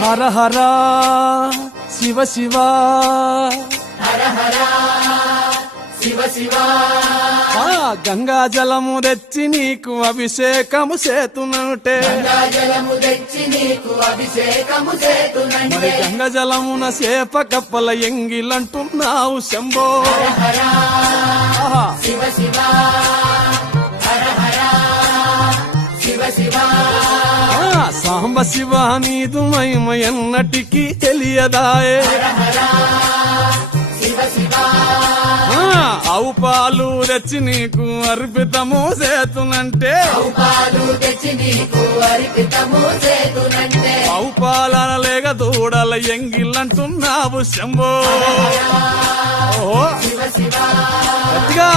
హర హర శివ శివ హర హర శివ శివ గంగా జలము తెచ్చి నీకు అభిషేకము చేతునంటే జలము తెచ్చి నీకు అభిషేకము చేతునంటే గంగ జలమున సేప కప్పల ఎంగిలంటున్నావు శంభో హర శివ శివ హర హర శివ శివ సాంబ శివ నీదు మహిమ ఎన్నటికీ తెలియదాయే శివ శివ ఆవు పాలు తెచ్చి నీకు అర్పితము చేతునంటే పాలు తెచ్చి నీకు అర్పితము చేతునంటే ఆవు పాలన లేక దూడల ఎంగిలంటున్నావు శంభో శివ శివ గట్టిగా